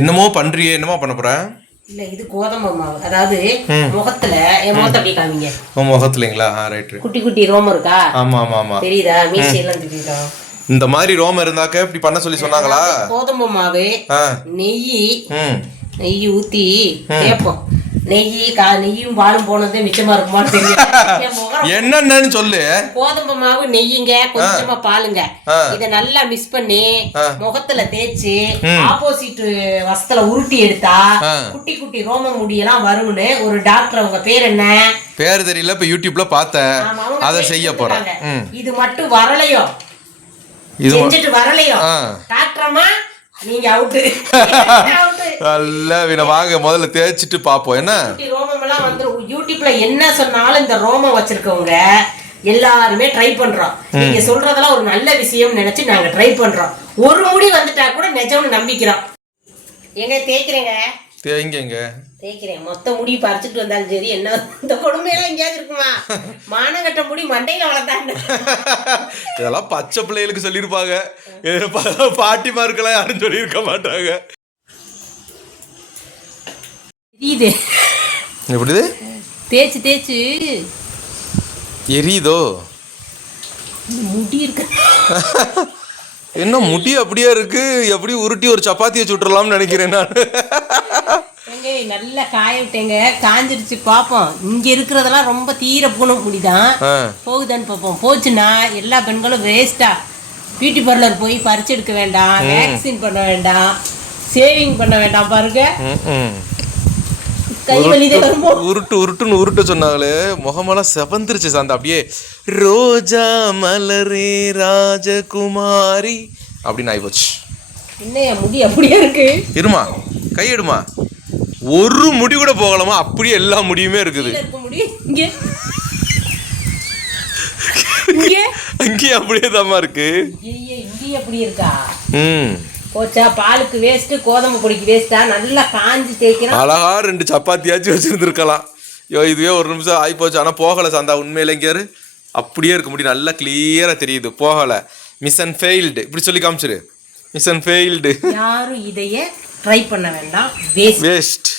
என்னமோ பண்றியே, என்னமோ பண்ண போற? இல்ல இது கோதுமை மாவு. அதாவது முகத்துல என் முகத்தை அப்படியே காமிங்க. முகத்துலங்களா? ரைட். குட்டி குட்டி ரோமம் இருக்கா? ஆமா ஆமா ஆமா. தெரியுதா? மீசி எல்லாம் தெரியுதா? இந்த மாதிரி ரோமம் இருந்தாக்க இப்படி பண்ண சொல்லி சொன்னாங்களா? கோதுமை மாவு, நெய் ஊத்தி கேப்போம். நெய்யும் பாலும் போனது மிச்சமா இருக்குமான்னு தெரியும். என்னன்னு சொல்லு. கோதுமை மாவு, நெய்யுங்க, கொஞ்சமா பாலுங்க. இத நல்லா மிக்ஸ் பண்ணி முகத்துல தேய்ச்சி ஆப்போசிட் வஸ்தில உருட்டி எடுத்தா குட்டி குட்டி ரோம முடியெல்லாம் வரும்னு ஒரு டாக்டர், அவங்க பேர் என்ன? பேர் தெரியல, இப்ப யூடியூப்ல பார்த்தேன். அத செய்ய போறேன். இது மட்டும் வரலையோ, செஞ்சுட்டு வரலையோ டாக்டரமா நீங்க அவுட். நல்ல வீண வாங்க, முதல்ல தேய்ச்சிட்டு பாப்போம். என்ன ரோமம் எல்லாம் வந்து யூடியூப்ல என்ன சொன்னாலும் இந்த ரோமம் வச்சிருக்கவங்க எல்லாருமே ட்ரை பண்றோம். நீங்க சொல்றதெல்லாம் ஒரு நல்ல விஷயம் நினைச்சு நாங்க ட்ரை பண்றோம். ஒரு முடி வந்துட்டா கூட நிஜம்னு நம்பிக்கிறோம். எங்க தேய்க்கிறேங்க, தேய்க்கிறேன். மொத்த முடி பறிச்சுட்டு வந்தாலும் சரி. என்ன இந்த கொடுமையெல்லாம் எங்கேயாவது இருக்குமா? மானங்கட்ட முடி மண்டையில வளர்த்தாங்க. இதெல்லாம் பச்சை பிள்ளைகளுக்கு சொல்லியிருப்பாங்க. பாட்டிமாருக்கெல்லாம் யாரும் சொல்லியிருக்க மாட்டாங்க. எரியுது. எப்படி தேய்ச்சி தேய்ச்சி எரியுதோ? முடி இருக்கு. என்ன முடி அப்படியே இருக்கு? எப்படி உருட்டி ஒரு சப்பாத்தியை சுட்டுறலாம்னு நினைக்கிறேன் நான். நல்லா காய விட்டேங்க, காஞ்சிருச்சு. பார்ப்போம். இங்க இருக்கிறதெல்லாம் ரொம்ப தீர பூனை முடிதான். போகுதான்னு பார்ப்போம். போச்சுன்னா எல்லா பெண்களும் வேஸ்டா பியூட்டி பார்லர் போய் பறிச்சு எடுக்க வேண்டாம், வேக்சின் பண்ண வேண்டாம், சேவிங் பண்ண வேண்டாம். பாருங்க, உருட்டு உருட்டுன்னு உருட்டு சொன்னாங்களே, முகமெல்லாம் செவந்துருச்சு சாந்தா. அப்படியே ரோஜா மலரே ராஜகுமாரி அப்படின்னு ஆயிப்போச்சு. என்ன முடி அப்படியே இருக்கு? இருமா, கையெடுமா. ஒரு முடி கூட போகலாமா? அப்படியே எல்லா முடியுமே இருக்குது. அங்கேயே அப்படியே தாமா இருக்கு. இங்கேயே அப்படி இருக்கா? போச்சா? பாலுக்கு வேஸ்ட், கோதுமை பொடிக்கு வேஸ்டா? நல்லா காஞ்சி தேய்க்கிறோம். அழகா 2 சப்பாத்தியாச்சும் வச்சிருந்துருக்கலாம். இதுவே ஒரு நிமிஷம் ஆகி போச்சு. ஆனா போகல சாந்தா. உண்மையில எங்கேயாரு அப்படியே இருக்க முடியும். நல்லா கிளியரா தெரியுது. போகல. மிஷன் ஃபெயில்டு இப்படி சொல்லி காமிச்சிரு. Mission failed. யாரும் இதையே ட்ரை பண்ண வேண்டாம். வேஸ்ட்.